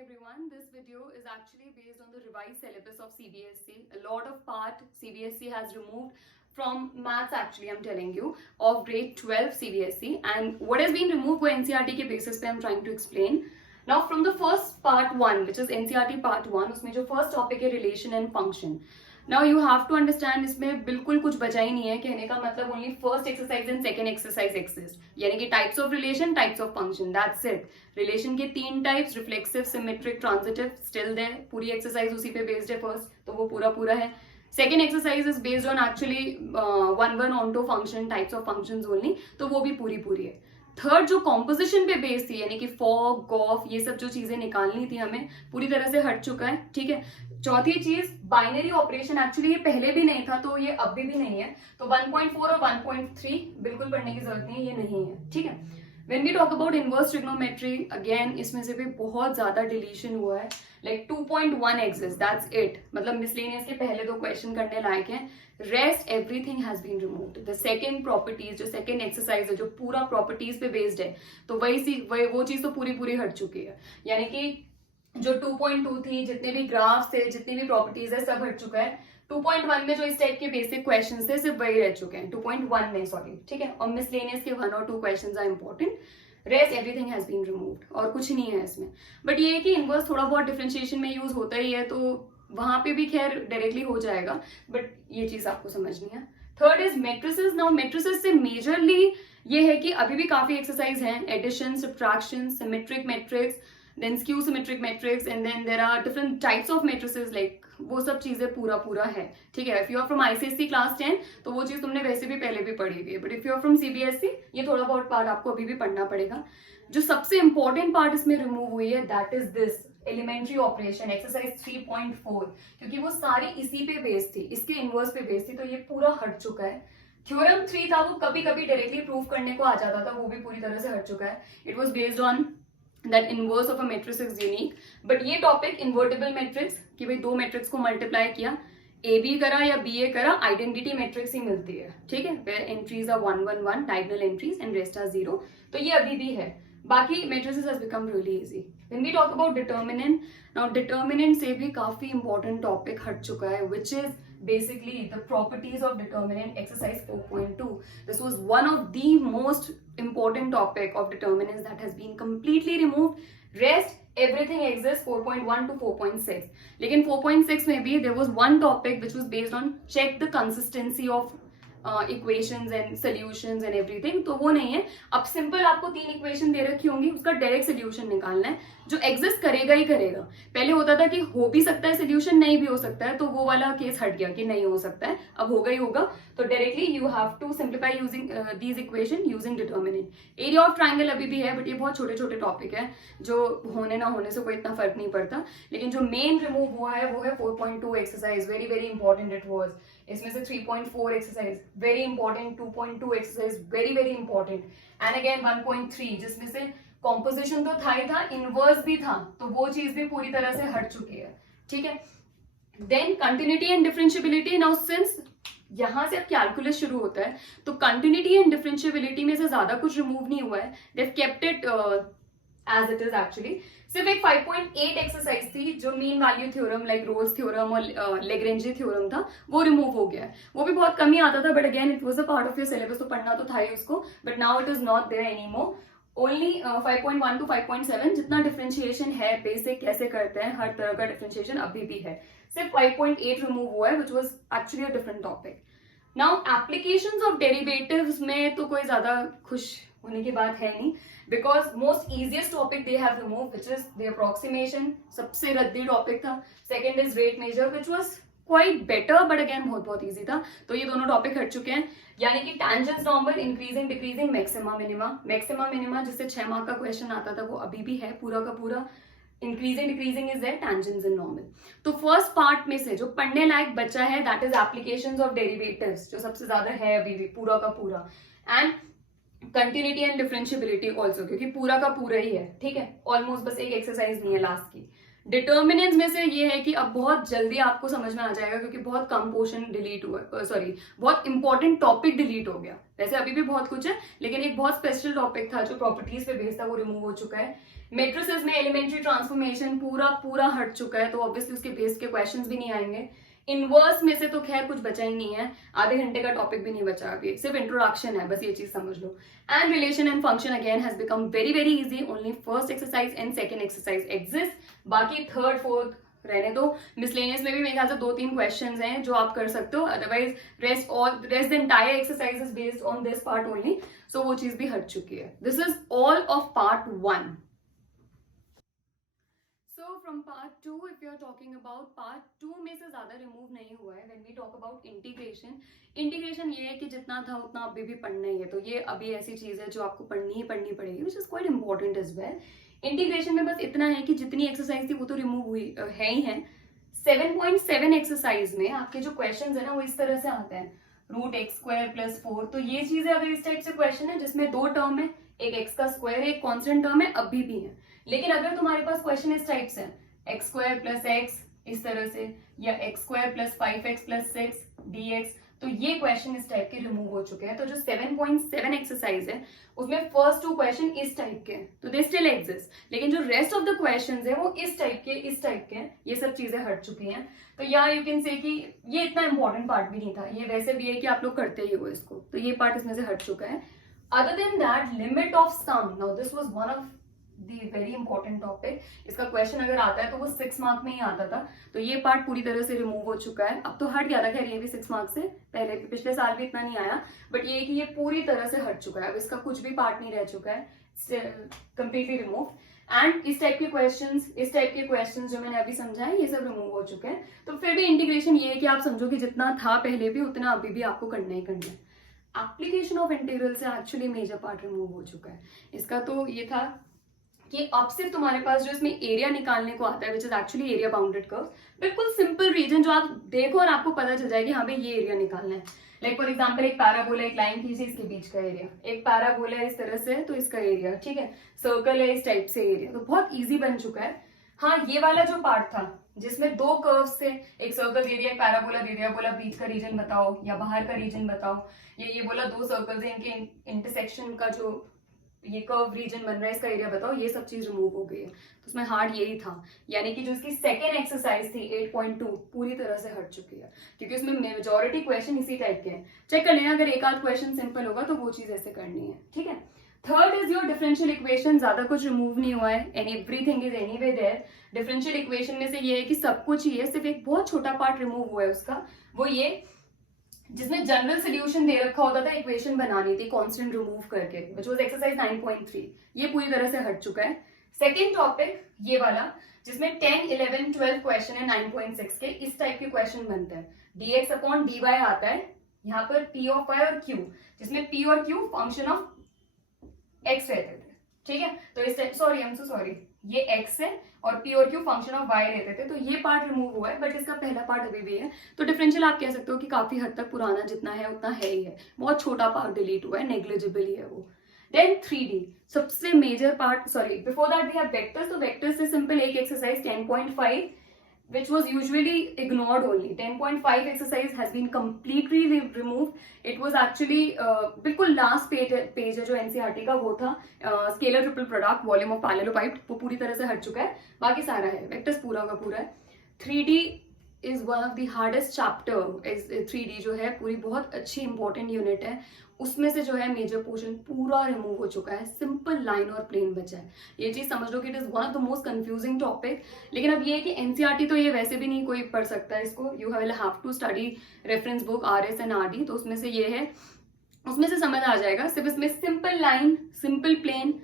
everyone. This video is actually based on the revised syllabus of CBSE. A lot of part CBSE has removed from maths actually, I'm telling you, of grade 12 CBSE, and what has been removed for NCERT के basis पे I'm trying to explain. Now from the first part 1, which is NCERT part 1, उसमें जो first topic है relation and function. Now you have to understand इसमें बिल्कुल कुछ बचा ही नहीं है, कहने का मतलब only first exercise and second exercise exist, यानी कि types of relation, types of function, that's it. Relation के 3 types, reflexive, symmetric, transitive, still there. पूरी exercise उसी पे based है first, तो वो पूरा है. Second exercise is based on actually one onto function, types of functions only, तो वो भी पूरी है. थर्ड जो कॉम्पोजिशन पे बेस थी, यानी कि फॉग, गॉफ, ये सब जो चीजें निकालनी थी हमें, पूरी तरह से हट चुका है. ठीक है. चौथी चीज बाइनरी ऑपरेशन, एक्चुअली ये पहले भी नहीं था तो ये अभी भी नहीं है, तो 1.4 और 1.3 बिल्कुल पढ़ने की जरूरत नहीं है, ये नहीं है. ठीक है. When we talk about inverse trigonometry, again इसमें से भी बहुत ज्यादा डिलीशन हुआ है. Like 2.1 exists, that's it. मतलब मिसलेनियस के पहले 2 क्वेश्चन करने लायक हैं. Rest everything has been removed. The second properties, जो second exercise है, जो पूरा properties पे based है, तो वो चीज तो पूरी हट चुकी है. यानी कि जो 2.2 थी, जितने भी ग्राफ्स थे, जितनी भी प्रॉपर्टीज है, सब हट चुका है. 2.1 में जो इस टाइप के बेसिक क्वेश्चंस थे, सिर्फ वही रह चुके हैं. 2.1 में, सॉरी. ठीक है. और मिसलेनियस के 1 और 2 questions are important. Rest everything has been removed, और कुछ नहीं है इसमें. बट ये है कि इनवर्स थोड़ा बहुत डिफरेंशिएशन में यूज होता ही है, तो वहां पे भी खैर डायरेक्टली हो जाएगा, बट ये चीज आपको समझनी है. Third is matrices. Now matrices से मेजरली ये है कि अभी भी काफी एक्सरसाइज हैं. Addition, subtraction, symmetric matrix, then skew symmetric matrix, and then there are different types of matrices, like वो सब चीजें पूरा है. ठीक है. if you are from ICSE class 10 तो वो चीज तुमने वैसे भी पहले भी पढ़ी हुई है, but if you are from CBSE ये थोड़ा बहुत पार्ट आपको अभी भी पढ़ना पड़ेगा. जो सबसे इंपॉर्टेंट पार्ट इसमें रिमूव हुई है, that is this elementary operation, exercise 3.4, क्योंकि वो सारी इसी पे बेस्ड थी, इसके इनवर्स पे बेस्ड थी, तो ये पूरा हट चुका है. थ्योरम 3 था, वो कभी डायरेक्टली प्रूव करने को आ जाता था, वो भी पूरी तरह से हट चुका है. It was based on that inverse of a matrix is unique. but ये टॉपिक invertible matrix, कि भाई 2 मैट्रिक्स को मल्टीप्लाई किया, ए बी करा या बी ए करा, आइडेंटिटी मैट्रिक्स ही मिलती है. ठीक है. where entries are 1 1 1 diagonal entries and rest are 0, तो ये अभी भी है. बाकी matrices has become really easy. when we talk about determinant, now determinant से भी काफी important टॉपिक हट चुका है, which is basically the properties of determinant, exercise 4.2. this was one of the most important topic of determinants that has been completely removed. Rest everything exists 4.1 to 4.6. लेकिन 4.6 में भी there was one topic which was based on check the consistency of equations and solutions and everything, तो वो नहीं है. अब simple आपको 3 equation दे रखी होंगी, उसका डायरेक्ट सोल्यूशन निकालना है, जो एग्जिस्ट करेगा ही करेगा. पहले होता था कि हो भी सकता है सोल्यूशन, नहीं भी हो सकता है, तो वो वाला केस हट गया कि नहीं हो सकता है, अब होगा ही होगा. तो directly you have to simplify using these equation using determinant. Area of triangle अभी भी है, बट ये बहुत छोटे टॉपिक है, जो होने ना होने से कोई इतना फर्क नहीं पड़ता. लेकिन जो मेन रिमूव हुआ है वो है 4.2 exercise. Very important it was. इसमें से 3.4 exercise very important, 2.2 exercise very important, and again 1.3 जिसमें से कॉम्पोजिशन तो था ही था, इनवर्स भी था, तो वो चीज भी पूरी तरह से हट चुकी है. ठीक है. Then continuity and differentiability. Now since यहां से अब कैलकुलस शुरू होता है, तो कंटिन्यूटी एंड डिफरेंशियबिलिटी में से ज्यादा कुछ रिमूव नहीं हुआ है. They have kept it as it is. Actually सिर्फ एक 5.8 एक्सरसाइज थी, जो mean value theorem, like Rolle's theorem और लेग्रेंजे थ्योरम था, वो रिमूव हो गया है. वो भी बहुत कम ही आता था, but again it was a part of your syllabus, तो पढ़ना तो था ही उसको, but now it is not there anymore. Only 5.1 to 5.7 जितना डिफरेंशिएशन है, बेसिक कैसे करते हैं, हर तरह का डिफरेंशिएशन अभी भी है. सिर्फ 5.8 रिमूव हुआ है, which was actually a different topic. Now applications of derivatives में तो कोई ज्यादा खुश होने की बात है नहीं, because most easiest topic they have remove, which is the approximation. सबसे रद्दी टॉपिक था. Second is rate measure, which was quite better, but again बहुत ईजी था. तो ये दोनों टॉपिक हट चुके हैं. यानी कि tangents normal, increasing decreasing, maxima minima जिससे 6 मार्क का क्वेश्चन आता था, वो अभी भी है पूरा का पूरा. Increasing decreasing is there, tangents in normal. तो फर्स्ट पार्ट में से जो पढ़ने लायक बचा है, that is applications of derivatives, जो सबसे ज्यादा है अभी भी पूरा का पूरा. And continuity and differentiability also, क्योंकि पूरा का पूरा ही है. ठीक है. ऑलमोस्ट बस एक एक्सरसाइज नहीं है लास्ट की. डिटर्मिनेंट्स में से ये है कि अब बहुत जल्दी आपको समझ में आ जाएगा, क्योंकि बहुत कम पोर्शन डिलीट हुआ, बहुत इंपॉर्टेंट टॉपिक डिलीट हो गया. वैसे अभी भी बहुत कुछ है, लेकिन एक बहुत स्पेशल टॉपिक था जो प्रॉपर्टीज पे बेस्ड था, वो रिमूव हो चुका है. मेट्रिसेस में एलिमेंट्री ट्रांसफॉर्मेशन पूरा हट चुका है, तो ऑब्वियसली उसके बेस के क्वेश्चंस भी नहीं आएंगे। इनवर्स में से तो खैर कुछ बचा ही नहीं है, आधे घंटे का टॉपिक भी नहीं बचा, अभी सिर्फ इंट्रोडक्शन है, बस ये चीज समझ लो। And relation and function again has become very easy, only first exercise and second exercise exist, बाकी थर्ड फोर्थ रहने दो। मिसलेनियस में भी मेरे ख्याल से 2-3 क्वेश्चंस हैं जो आप कर सकते हो, otherwise rest the entire exercise is based on this part only, so वो चीज भी हट चुकी है। This is all of part 1। From part 2, if you are talking about part 2 में से ज्यादा रिमूव नहीं हुआ है। when we talk about integration ये है कि जितना था उतना अभी भी पढ़ना ही है, तो ये अभी ऐसी चीज है जो आपको पढ़नी ही पड़ेगी, which is quite important as well। Integration में बस इतना है कि जितनी एक्सरसाइज थी वो तो रिमूव हुई है ही है। 7.7 एक्सरसाइज में आपके जो क्वेश्चन है ना वो इस तरह से आते हैं, √x² + 4, तो ये चीजें अगर इस टाइप से क्वेश्चन है जिसमें 2 टर्म है, एक x का स्क्वायर है, एक कॉन्स्टेंट टर्म है, अभी भी है। लेकिन अगर तुम्हारे पास क्वेश्चन इस टाइप से x² + x इस तरह से, या x² + 5x + 6 dx, तो ये क्वेश्चन इस टाइप के रिमूव हो चुके हैं। तो जो 7.7 एक्सरसाइज है उसमें फर्स्ट 2 क्वेश्चन इस टाइप के हैं, तो दे स्टिल एग्जिस्ट, लेकिन जो रेस्ट ऑफ द क्वेश्चंस है वो इस टाइप के हैं, ये सब चीजें हट चुकी हैं। तो यार यू कैन से कि ये इतना इंपॉर्टेंट पार्ट भी नहीं था, ये वैसे भी है कि आप लोग करते ही हो इसको, तो ये पार्ट इसमें से हट चुका है। Other than that, limit of sum, now this was one of the very important topic. इसका क्वेश्चन अगर आता है तो वो 6 मार्क में ही आता था, तो ये पार्ट पूरी तरह से रिमूव हो चुका है। अब तो हट गया था, खैर ये भी 6 मार्क से, पहले पिछले साल भी इतना नहीं आया, बट ये कि ये पूरी तरह से हट चुका है, अब इसका कुछ भी पार्ट नहीं रह चुका है, कंप्लीटली रिमूव। एंड इस टाइप के क्वेश्चंस जो मैंने अभी समझाए ये सब रिमूव हो चुके हैं। तो फिर भी इंटीग्रेशन ये है कि आप समझो कि जितना था पहले भी उतना अभी भी आपको करना ही करना है। एप्लीकेशन ऑफ इंटीग्रल से एक्चुअली मेजर पार्ट रिमूव हो चुका है। इसका तो ये था कि अब सिर्फ तुम्हारे पास जो इसमें एरिया निकालने को आता है, which is actually area bounded curve, बिल्कुल सिंपल रीजन जो आप देखो और आपको पता चल जाए कि हाँ भाई ये एरिया निकालना है। लाइक फॉर एग्जांपल एक पैराबोला, एक लाइन खींची, इसके बीच का एरिया, एक पैराबोला है इस तरह से तो इसका एरिया, ठीक है, सर्कल है इस टाइप से एरिया, तो बहुत ईजी बन चुका है। हाँ, ये वाला जो पार्ट था जिसमें 2 कर्व्स थे, एक सर्कल दे दिया, एक पैराबोला दे दिया, बोला बीच का रीजन बताओ या बाहर का रीजन बताओ, ये बोला 2 सर्कल्स है, इनके इंटरसेक्शन का जो ये कर्व रीजन बन रहा है इसका एरिया बताओ, ये सब चीज रिमूव हो गई है। तो उसमें हार्ड यही था, यानी कि जो इसकी सेकेंड एक्सरसाइज थी 8.2 पूरी तरह से हट चुकी है, क्योंकि उसमें मेजॉरिटी क्वेश्चन इसी टाइप के हैं। चेक कर लेना, अगर एक आध क्वेश्चन सिंपल होगा तो वो चीज ऐसे करनी है, ठीक है। Third is your differential equation, ज्यादा कुछ रिमूव नहीं हुआ है, and everything is anyway there. Differential equation में से ये है कि सब कुछ ही है, सिर्फ एक बहुत छोटा पार्ट रिमूव हुआ है उसका, वो ये जिसमें जनरल सोल्यूशन दे रखा होता था, इक्वेशन बनानी थी कांस्टेंट रिमूव करके, व्हिच वाज एक्सरसाइज 9.3, ये पूरी तरह से हट चुका है। सेकंड टॉपिक ये वाला जिसमें 10, 11, 12 क्वेश्चन है 9.6 के, इस टाइप के क्वेश्चन बनते हैं। dx/dy आता है यहाँ पर p ऑफ y और q, जिसमें p और q फंक्शन ऑफ x रहते थे, ठीक है। तो इस सॉरी ये x है और p और q फंक्शन ऑफ y रहते थे, तो ये पार्ट रिमूव हुआ है, बट इसका पहला पार्ट अभी भी है। तो डिफरेंशियल आप कह सकते हो कि काफी हद तक पुराना जितना है उतना है ही है, बहुत छोटा पार्ट डिलीट हुआ है, नेग्लिजिबल ही है वो। देन 3D सबसे major part, sorry before that we have vectors. तो वेक्टर्स से सिंपल एक exercise 10.5 which was usually ignored only. 10.5 exercise has been completely removed. It was actually बिल्कुल लास्ट पेज है जो एनसीईआरटी का, वो था scalar triple product volume of parallelepiped, वो पूरी तरह से हट चुका है, बाकी सारा है, वेक्टर्स पूरा का पूरा है। 3D is one of the hardest chapter. 3D जो है पूरी बहुत अच्छी इंपॉर्टेंट यूनिट है, उसमें से जो है मेजर पोर्शन पूरा रिमूव हो चुका है, सिंपल लाइन और प्लेन बचा है। ये चीज समझ लो कि it is one of the most confusing topic. लेकिन अब ये है कि एनसीईआरटी तो ये वैसे भी नहीं कोई पढ़ सकता है इसको, you will have to study reference book RS and RD, तो उसमें से ये है, उसमें से समझ आ जाएगा। सिर्फ इसमें simple line, simple plain,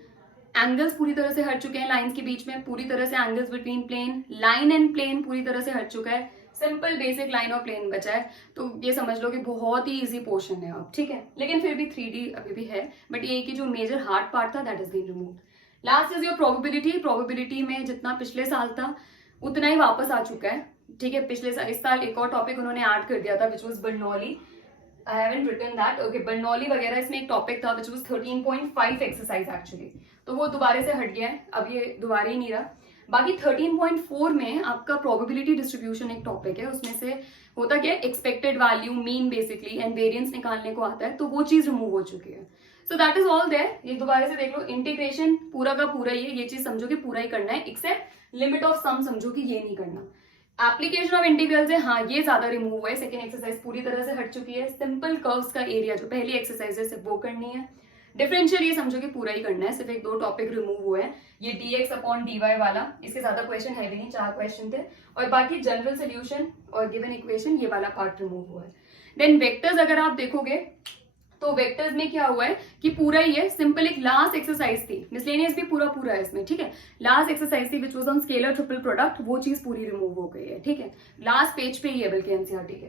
angles पूरी तरह से हट चुके हैं, लाइन्स के बीच में पूरी तरह से angles between plane, line and plane पूरी तरह से हट चुका है, सिंपल बेसिक लाइन और प्लेन बचा है। तो ये समझ लो कि बहुत ही इजी पोर्शन है अब, ठीक है। लेकिन फिर भी 3D अभी भी है, बट ये कि जो मेजर हार्ड पार्ट था that is been removed. Last is your probability. Probability में जितना पिछले साल था उतना ही वापस आ चुका है, ठीक है। इस साल एक और टॉपिक उन्होंने ऐड कर दिया था which was Bernoulli, I haven't written that, okay. Bernoulli वगैरह इसमें एक टॉपिक था विच वॉज 13.5 एक्सरसाइज एक्चुअली, तो वो दोबारा से हट गया है, अब ये दोबारा ही नहीं रहा। बाकी 13.4 में आपका प्रोबेबिलिटी डिस्ट्रीब्यूशन एक टॉपिक है, उसमें से होता क्या है, expected value, mean basically and variance निकालने को आता है, तो वो चीज रिमूव हो चुकी है। So that is all there. ये दोबारा से देख लो, इंटीग्रेशन पूरा का पूरा ही है, ये चीज समझो कि पूरा ही करना है, एक्सेप्ट लिमिट ऑफ सम समझो कि ये नहीं करना. एप्लीकेशन ऑफ इंटीग्रल्स है, हाँ ये ज्यादा रिमूव हुआ है. सेकंड एक्सरसाइज पूरी तरह से हट चुकी है. सिंपल कर्व्स का एरिया जो पहली एक्सरसाइज है सिर्फ वो करनी है. डिफरेंशियल ये समझो कि पूरा ही करना है, सिर्फ एक 2 टॉपिक रिमूव हुए हैं. ये dx अपॉन dy वाला, इसके ज्यादा क्वेश्चन है भी नहीं, 4 क्वेश्चन थे. और बाकी जनरल सोल्यूशन और गिवन इक्वेशन ये वाला पार्ट रिमूव हुआ है. देन वेक्टर्स अगर आप देखोगे तो वेक्टर्स में क्या हुआ है कि पूरा ही है. सिंपल एक लास्ट एक्सरसाइज थी, मिसलेनियस भी पूरा पूरा है इसमें, ठीक है. लास्ट एक्सरसाइज थी which was on scalar triple product, वो चीज पूरी रिमूव हो गई है, ठीक है. लास्ट पेज पे ही है बल्कि एनसीईआरटी के.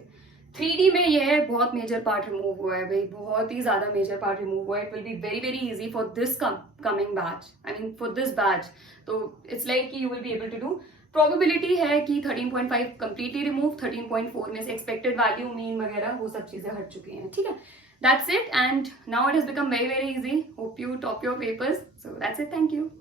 3D में ये है बहुत मेजर पार्ट रिमूव हुआ है भाई, बहुत ही ज्यादा मेजर पार्ट रिमूव हुआ है. It will be very very easy for this coming batch, I mean for this batch. तो it's like you will be able to do. Probability है कि 13.5 कंप्लीटली रिमूव, 13.4 में से एक्सपेक्टेड वैल्यू मीन वगैरह वो सब चीजें हट चुकी हैं, ठीक है. That's it, and now it has become very very easy. Hope you top your papers. So that's it. Thank you.